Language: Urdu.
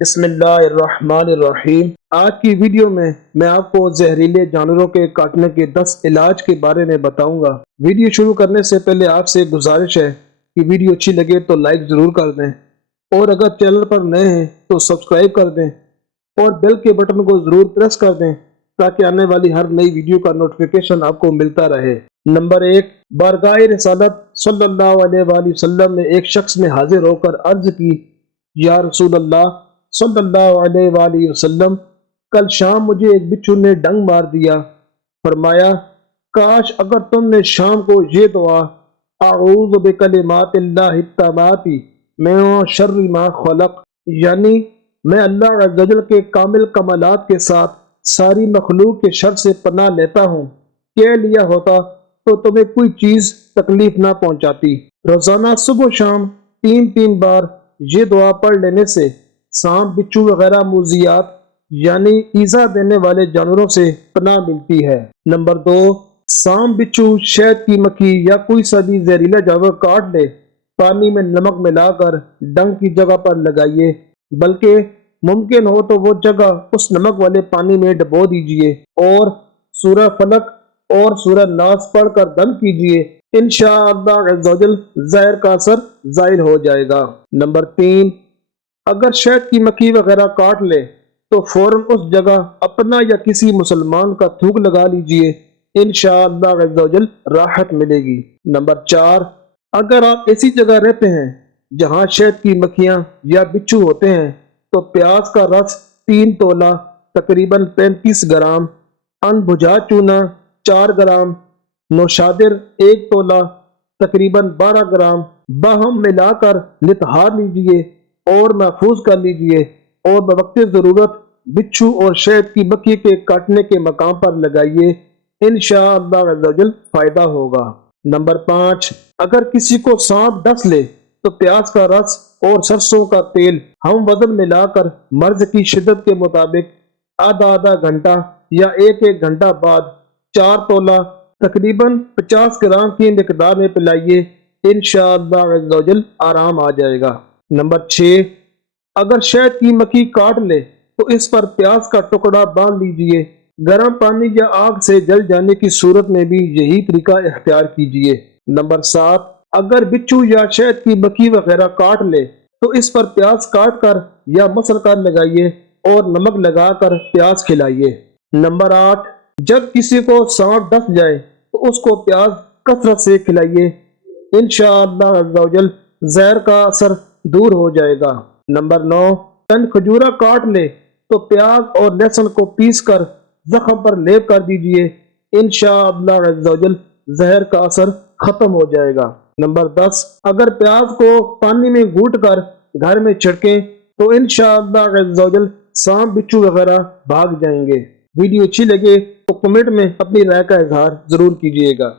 بسم اللہ الرحمن الرحیم۔ آج کی ویڈیو میں آپ کو زہریلے جانوروں کے کاٹنے کے 10 علاج کے بارے میں بتاؤں گا۔ ویڈیو شروع کرنے سے پہلے آپ سے گزارش ہے کہ ویڈیو اچھی لگے تو لائک ضرور کر دیں، اور اگر چینل پر نئے ہیں تو سبسکرائب کر دیں اور بیل کے بٹن کو ضرور پریس کر دیں تاکہ آنے والی ہر نئی ویڈیو کا نوٹیفیکیشن آپ کو ملتا رہے۔ نمبر 1، بارگاہ رسالت صلی اللہ علیہ وآلہ وسلم میں ایک شخص نے حاضر ہو کر عرض کی، یا رسول اللہ صلی اللہ علیہ وآلہ وسلم، کل شام مجھے ایک بچھو نے ڈنگ مار دیا۔ فرمایا، کاش اگر تم نے شام کو یہ دعا اعوذ بکلمات اللہ التامات من شر ما خلق، یعنی میں اللہ عز و جل کے کامل کمالات کے ساتھ ساری مخلوق کے شر سے پناہ لیتا ہوں، کہہ لیا ہوتا تو تمہیں کوئی چیز تکلیف نہ پہنچاتی۔ روزانہ صبح و شام 3 بار یہ دعا پڑھ لینے سے سانپ، بچھو وغیرہ موذیات یعنی ایذا دینے والے جانوروں سے پناہ ملتی ہے۔ نمبر 2، سانپ، بچھو، شہد کی مکھی یا کوئی سا بھی زہریلا جانور کاٹ لے، پانی میں نمک ملا کر ڈنگ کی جگہ پر لگائیے، بلکہ ممکن ہو تو وہ جگہ اس نمک والے پانی میں ڈبو دیجیے اور سورہ فلق اور سورہ ناس پڑھ کر دم کیجیے، انشاءاللہ عز و جل زہر کا اثر زائل ہو جائے گا۔ نمبر 3، اگر شہد کی مکھی وغیرہ کاٹ لے تو فوراً اس جگہ اپنا یا کسی مسلمان کا تھوک لگا لیجئے، انشاءاللہ عز و جل راحت ملے گی۔ نمبر 4، اگر آپ ایسی جگہ رہتے ہیں جہاں شہد کی مکھیاں یا بچھو ہوتے ہیں تو پیاز کا رس 3 تولہ تقریباً 35 گرام، ان بھجا چونا 4 گرام، نوشادر 1 تولہ تقریباً 12 گرام باہم ملا کر لتہار لیجئے اور محفوظ کر لیجئے اور بوقت ضرورت بچھو اور شہد کی مکھی کے کاٹنے کے مقام پر لگائیے، انشاءاللہ عز و جل فائدہ ہوگا۔ نمبر 5، اگر کسی کو سانپ ڈس لے تو پیاز کا رس اور سرسوں کا تیل ہم وزن ملا کر مرض کی شدت کے مطابق آدھا گھنٹہ یا 1 گھنٹہ بعد 4 تولہ تقریباً 50 گرام کی مقدار میں پلائیے، انشاءاللہ عز و جل آرام آ جائے گا۔ نمبر 6، اگر شہد کی مکھی کاٹ لے تو اس پر پیاز کا ٹکڑا باندھ لیجئے، گرم پانی یا آگ سے جل جانے کی صورت میں بھی یہی طریقہ اختیار کیجئے۔ نمبر 7، اگر بچھو یا شہد کی مکھی وغیرہ کاٹ لے تو اس پر پیاز کاٹ کر یا مسل کر لگائیے اور نمک لگا کر پیاز کھلائیے۔ نمبر 8، جب کسی کو سانپ ڈس جائے تو اس کو پیاز کثرت سے کھلائیے، انشاءاللہ عز و جل زہر کا اثر دور ہو جائے گا۔ نمبر 9، تن کھجورا کاٹ لے تو پیاز اور لہسن کو پیس کر زخم پر لیپ کر دیجئے، انشاءاللہ عز و جل زہر کا اثر ختم ہو جائے گا۔ نمبر 10، اگر پیاز کو پانی میں گھوٹ کر گھر میں چھڑکیں تو انشاءاللہ عز و جل سانپ، بچھو وغیرہ بھاگ جائیں گے۔ ویڈیو اچھی لگے تو کمنٹ میں اپنی رائے کا اظہار ضرور کیجیے گا۔